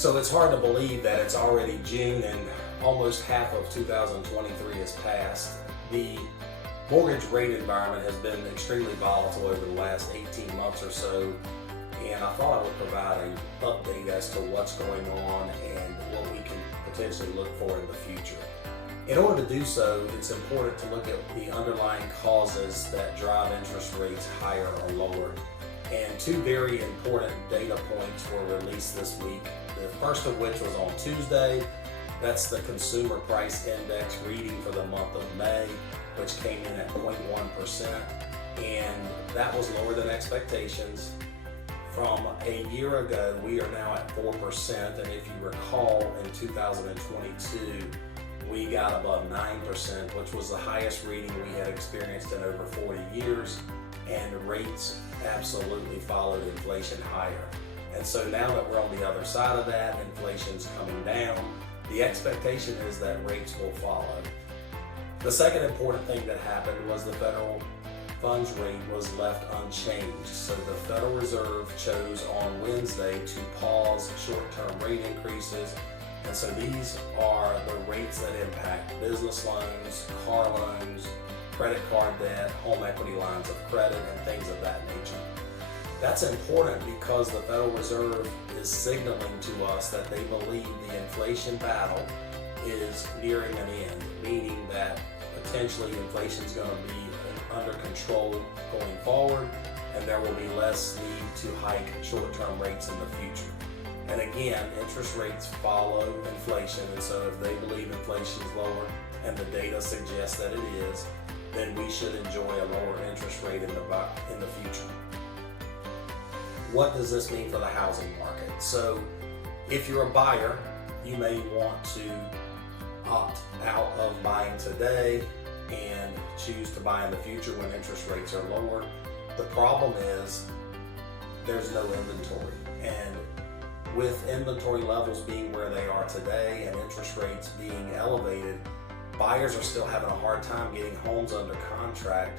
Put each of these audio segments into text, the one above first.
So it's hard to believe that it's already June and almost half of 2023 has passed. The mortgage rate environment has been extremely volatile over the last 18 months or so, and I thought I would provide an update as to what's going on and what we can potentially look for in the future. In order to do so, it's important to look at the underlying causes that drive interest rates higher or lower. And two very important data points were released this week. The first of which was on Tuesday. That's the Consumer Price Index reading for the month of May, which came in at 0.1%, and that was lower than expectations. From a year ago, we are now at 4%, and if you recall, in 2022, we got above 9%, which was the highest reading we had experienced in over 40 years, and rates absolutely followed inflation higher. And so now that we're on the other side of that, inflation's coming down, the expectation is that rates will follow. The second important thing that happened was the federal funds rate was left unchanged. So the Federal Reserve chose on Wednesday to pause short-term rate increases. And so these are the rates that impact business loans, car loans, credit card debt, home equity lines of credit, and things of that nature. That's important because the Federal Reserve is signaling to us that they believe the inflation battle is nearing an end, meaning that potentially inflation is going to be under control going forward, and there will be less need to hike short-term rates in the future. And again, interest rates follow inflation, and so if they believe inflation is lower, and the data suggests that it is, then we should enjoy a lower interest rate in the future. What does this mean for the housing market? So if you're a buyer, you may want to opt out of buying today and choose to buy in the future when interest rates are lower. The problem is there's no inventory, and with inventory levels being where they are today and interest rates being elevated, buyers are still having a hard time getting homes under contract.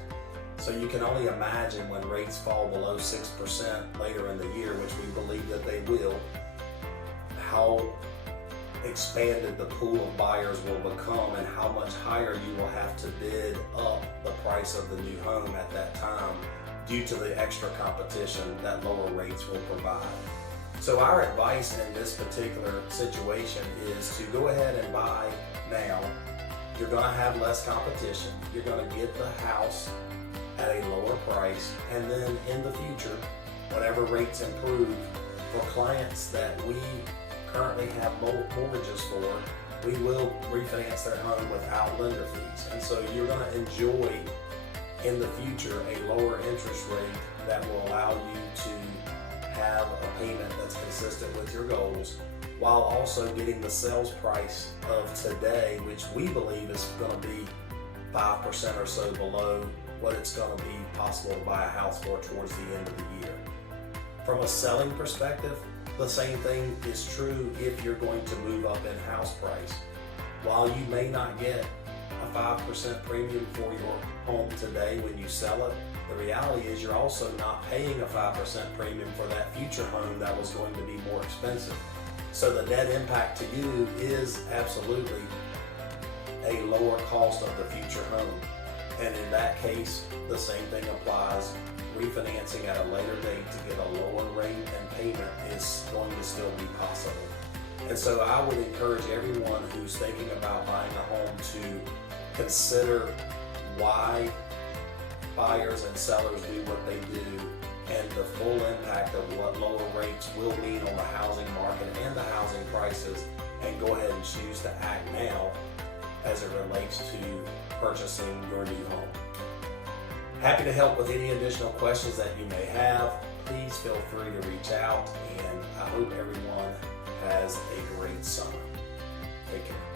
So you can only imagine when rates fall below 6% later in the year, which we believe that they will, how expanded the pool of buyers will become and how much higher you will have to bid up the price of the new home at that time due to the extra competition that lower rates will provide. So our advice in this particular situation is to go ahead and buy now. You're going to have less competition. You're going to get the house at a lower price, and then in the future, whenever rates improve, for clients that we currently have mortgages for, we will refinance their home without lender fees. And so you're going to enjoy in the future a lower interest rate that will allow you to have a payment that's consistent with your goals, while also getting the sales price of today, which we believe is going to be 5% or so below what it's going to be possible to buy a house for towards the end of the year. From a selling perspective, the same thing is true if you're going to move up in house price. While you may not get a 5% premium for your home today when you sell it, the reality is you're also not paying a 5% premium for that future home that was going to be more expensive. So the net impact to you is absolutely a lower cost of the future home. And in that case, the same thing applies. Refinancing at a later date to get a lower rate and payment is going to still be possible. And so I would encourage everyone who's thinking about buying a home to consider why buyers and sellers do what they do and the full impact of what lower rates will mean on the housing market and the housing prices, and go ahead and choose to act now as it relates to purchasing your new home. Happy to help with any additional questions that you may have. Please feel free to reach out, and I hope everyone has a great summer. Take care.